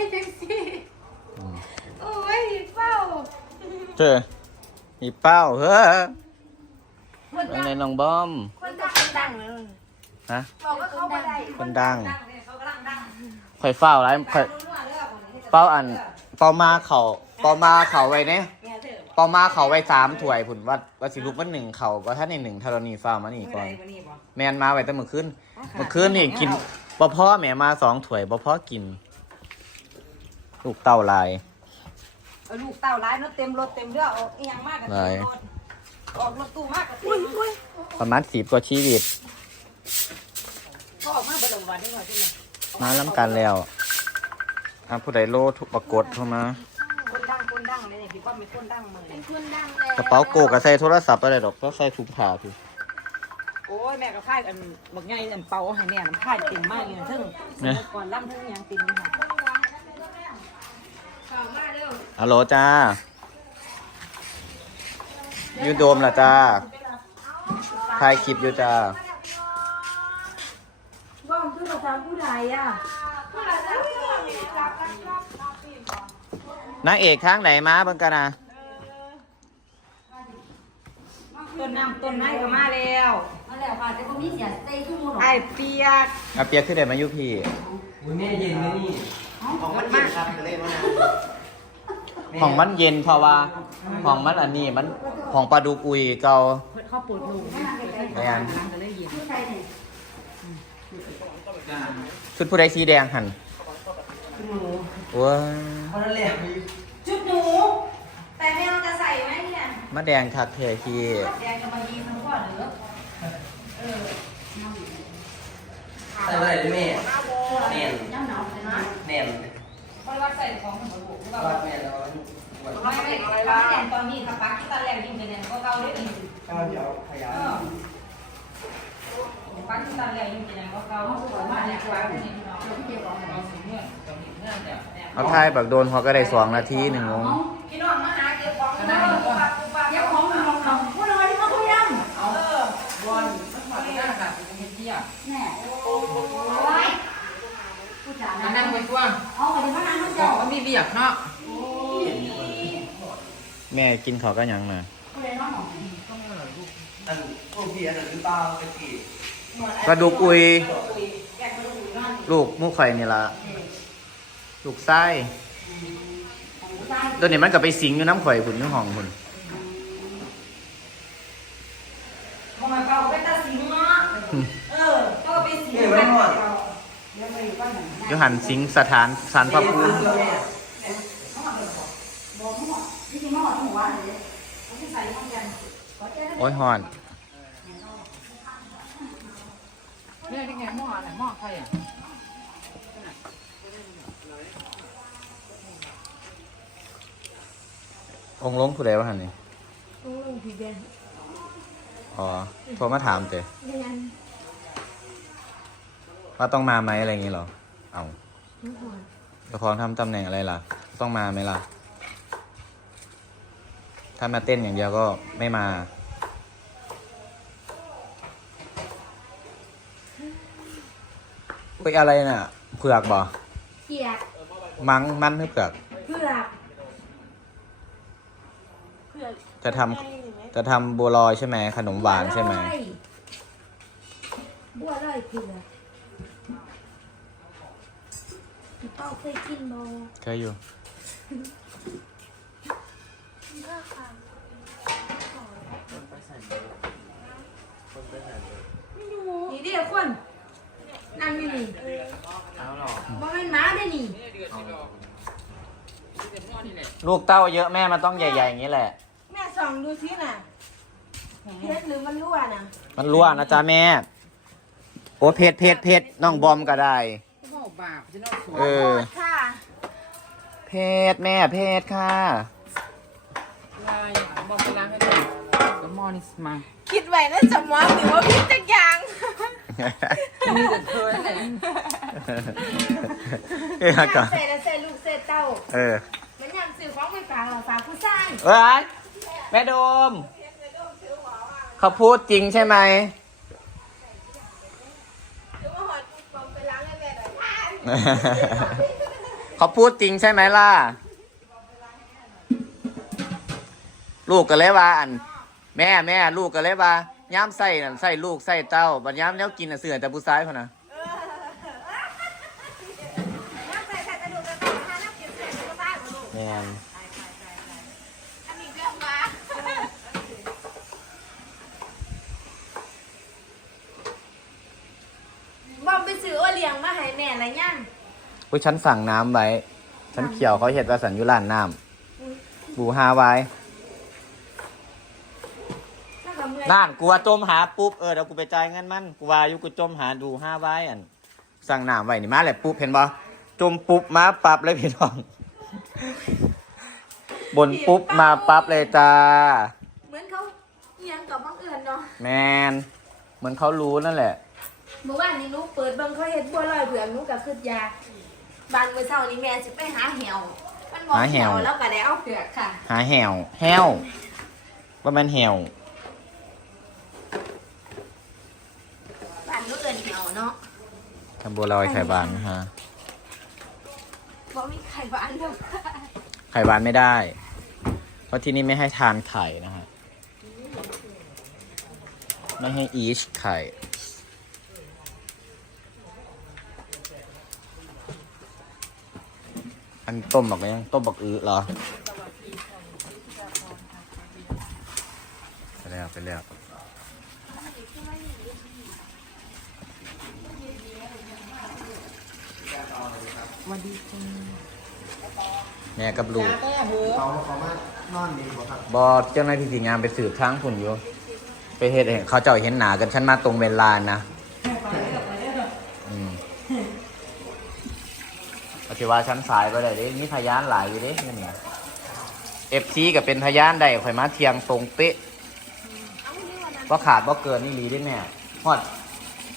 ยังสิโอ้ยเฝ้าเจอมีเป้าเฮ้อคนเป็นดังไงน้องบอม คนดังคนดังเลยฮะบอกว่าเขาไม่ได้คนดังข่อยเฝ้าไรข่อยเป้าอัน เป้ามาเขาเป้ามาเขาไว้เนี่ยเป้ามาเขาไว้สามถ้วยผุนว่าว่าสิลุกวันหนึ่งเขาว่าถ้าในหนึ่งธรณีฟ้ามานี่ก่อน แมนมาไว้แต่เมื่อคืนเมื่อคืนนี่กินบ่พ่อแม่มาสองถ้วยบ่พ่อกิน ลูกเต้าลาย เอาลูกเต่าร้ายรถเต็มรถเต็มเรือออกอีหยังมากกับไหนเต็มรถออกรถตู้มากกับเต็มรถประมาณสิบกว่าชีวิตก็ออกมาประดมวันได้หน่อยใช่ไหมมาล้ำกันแล้วอะผู้ใดโลทุกปรากฏเข้ามา คนดังคนดังเลยเนี่ยพี่ว่ามีคนดังมือเป็นคนดังแล้วกระเป๋าโกกก็ใส่โทรศัพท์ไปเลยดอกก็ใส่ถุงผ้าพี่โอ้ยแม่กับพ่ายอันบักใหญ่อันเป่าให้แม่น้ำพ่ายเต็มมากเลยซึ่งสมัยก่อนล่ำทั้งยังเต็มเลยค่ะ ข่าวมาเร็วฮัลโหลจ้าอยูโดมล่ะจ้าถ่ายคลิปอยู่จ้าว่ามันคือภาษาผู้ใดอะนางเอกข้างไหนมาเบิ่งกันนะต้นน้ำต้นไม้ก็มาแล้วมาแล้วค่ะแต่ก็มีเสียใจขึ้นมูหรอไอ้เปียกอาเปียกขึ้นเดี๋ยวมาอยู่พี่วันนี้เย็นเลยนี่ ของมันเย็นครับก็เลยมาของมันเย็นเพราะว่าของมันอันนี้มันของปลาดุกอุยเกาเพื่อเข้าปวดหนูแดงน้ำก็เลยเย็นใครเนี่ยชุดผู้ใดสีแดงหันหนูว้าเพราะนั่นแหละชุดหนู แต่แม่เราจะใส่ไหมเนี่ยมาแดงคักเทพี่แดงกับมายีทั้งพ่อหรือใส่อะไรด้วยแม่แน่ นน้ำหนาวเลยนะแน่นเพราะว่าใส่ของของหนูหรือเปล่าว่าแม่เราไม่ไม่อะไรล่ะแต่ตอนนี้ถ้าปักที่ตอนแรกยิ่งจะเนี่ยก็เก่าได้อีกก็เดี๋ยวขยายเออปักที่ตอนแรกยิ่งจะเนี่ยก็เก่าเขาบอกว่าเนี่ยว่าเนี่ยพี่น้องเราสิเมื่อตอนนี้เมื่อเนี่ยเนี่ยเอาทายบักโดนพอก็ได้สองนาทีหนึ่งงง พี่น้องมา เจ้ากว่ามีเบียกเนาะแม่กินข้าวกันยังนะผู้ใดน้องของอันพวกพี่อันนั้นหรือเปล่าตะกี้ปลาดุกอุย ลูกมุกไข่นี่ละลูกไส้ตัวนี้มันก็ไปสิงอยู่น้ำข่อยผุนอยู่ห้องผุนพอมาเก่าไปตัดสินเนาะเออก็ไปสินนี่มันหอดอยู่หันสิงสถานสารพระภูมิตัวแม่ ที่จริงมาหอดหัวเลย โอ้ยหอน เนี่ยที่ไงหม้อไหนหม้อใครอะองค์ลงผู้ใดวะหันนี่ลุงลุงพี่เบนอ๋อโทรมาถามเตะเรียนว่าต้องมาไหมอะไรอย่างงี้เหรอ เอาทุกคนกระพรทำตำแหน่งอะไรล่ะ ต้องมาไหมล่ะ ถ้ามาเต้นอย่างเดียวก็ไม่มา เฮ้ยอะไรน่ะ เผือกบ่เกียกมังมันหรือเผือกเพื่อกจะทำจะทำบัวลอยใช่ไหมขนมหวานใช่ไหมบัวลอยเผือกพี่เป้าเคยกินบ่เคยอยู่ นี่เดียวคน นั่งอยู่นี่เอาหรอบ่แม่นหมาได้นี่ลูกเต้าเยอะแม่มันต้องใหญ่ๆอย่างนี้แหละ แม่ส่องดูซิน่ะเพชรหรือมันรั่วน่ะมันรั่วนะจ๊ะแม่ โอ้เพชรเพชรเพชรน้องบอมก็ได้หม้อบาปจะนอกสวเออค่ะเพชรแม่เพชรค่ะ ลายบอกไปล้างให้ด้วยแล้วหม้อนี่มา คิดไว้ในสมองหรือว่าพิจักอย่าง มีแต่เธอแหละเอ้ยก่อนเสร็จแล้วเสร็จลูกเสร็จเต้าเออมันยังสื่อของไปฝากเราฝากผู้ชายเอ้ยแม่โดม เขาพูดจริงใช่ไหมหรือว่าหอยปุ๊บไปล้างให้แม่หน่อยเขาพูดจริงใช่ไหมล่ะ ลูกก็เลยว่าอัน แม่แม่ลูกก็เลยว่า ย้ำใส่นั่นใส่ลูกใส่เต้า บัดย้ำแล้วกินน่ะเสือแต่ผู้ชายพอนะแม่นบอมไปซื้อโอเลี้ยงมาให้แม่ละยังผู้ฉันสั่งน้ำไว้ฉันเขียวเขาเห็ดว่าสัญยุรานน้ำบูฮาไว้น่ากับเมื่อย น่านกูว่าจมหาปุ๊บเออเดี๋ยวกูไปจ่ายเงินมันกูว่าอยู่กูจมหาดูห้าไว้อัน สั่งน้ำไว้นี่มาแหละปุ๊บเห็นบ่จมปุ๊บมาปั๊บเลยพี่น้อง บนปุ๊บมาปั๊บเลยจ้าเหมือนเขาเอียงกับบังเอิญเนาะแมนเหมือนเขารู้นั่นแหละ เมื่อวานนี้หนูเปิดเบิ่งเขาเฮ็ดบัวลอยเผือกหนูก็ขึ้นยาบานมื้อเช้านี้แม่สิไปหาเหี่ยวมันบอกหาเหี่ยวแล้วก็ได้เอาเผือกค่ะ หาแหวแหวว่ามันแหว บ้านหนูเอิ้นเหี่ยวเนาะ ทำบัวลอยไข่บานฮะบ่มีใครบ้านเด้อไข่บานไม่ได้ เพราะที่นี่ไม่ให้ทานไข่นะฮะ ไม่ให้อีชไข่ อันต้มบอกยังต้มบอกอื้อเหรอ ไปแล้วไปแล้ว แม่กับลูก แม่เหือบอเจ้าหน้าที่ทีงานไปสืบทางผุนอยู่ ไปเห็นเขาเจ้าเห็นหนากันฉันมาตรงเวลานะอืมปฏิว่าชั้นสายไปเลยเด้มีพยานหลายอยู่เด้นี่เอฟทีกับเป็นพยานได้ข่อยมาเทียงตรงเป๊ะว่าขาดว่าเกินนี่รีได้แม่ฮอด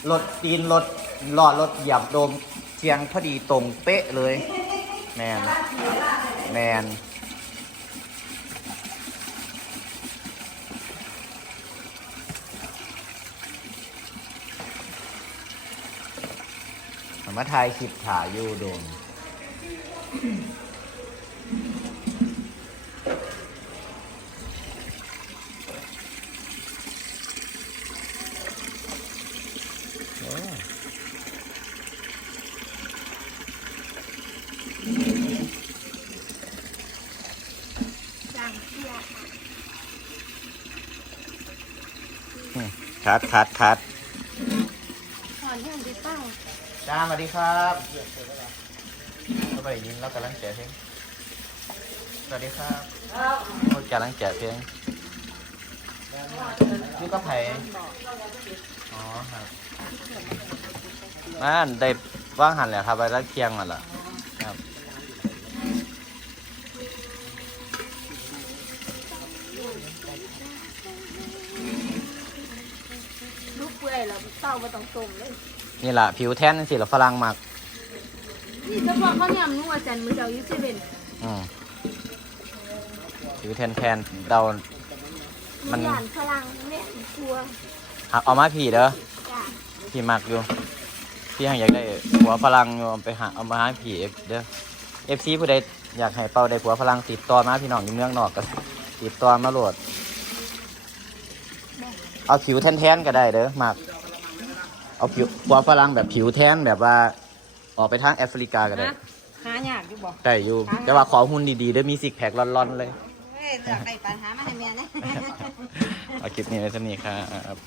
รถตีนรถหลอดรถเหยียบโดมเทียงพอดีตรงเป๊ะเลย แมนแมนมมาถ่ายคลิปถ่ายอยู่โดม คัดคัดคัดถอนแห้งดิป้าจ้าสวัสดีครับสวัสดียินแล้วกำลังแจกเพลงสวัสดีครับโอ้ยกำลังแจกเพลงลูกกระไผ่อ๋อครับอ่าได้ว่างหันแหละครับไปแล้วเคียงมันละครับ ลูกเปื่อยแล้วเต้า บ่ต้องต้มเลยนี่แหละผิวแทนสิเราฝรั่งมักนี่เฉพาะเขาวยำนัวจันมื้อเช้าอยู่เซเว่นอืมผิวแทนแทนๆเรา มันหวานฝรั่งแม่กลัวหักเอามาผีเด้อจ้ะพี่มักอยู่พี่หังอยากได้ผัวฝรั่งอยู่เอาไปหาเอามาให้พี่เอฟเด้อเอฟซีผู้ใดอยากให้เป่าได้ผัวฝรั่งติดต่อมาพี่น้องอยู่เมืองนอกก็ติดต่อมาโหลด เอาผิวแทนๆก็ได้เด้อมัก เอาผิวผัวฝรั่งแบบผิวแทนแบบว่า ออกไปทางแอฟริกาก็ได้นะหายากอยู่บ่ได้อยู่แต่ว่าขอหุ่นดีๆเด้อมีซิกแพคร่อนๆเลย เอ้ยเลือกได้ปัญหามาให้แม่นะ เอาคลิปนี้ไว้สนี้ครับ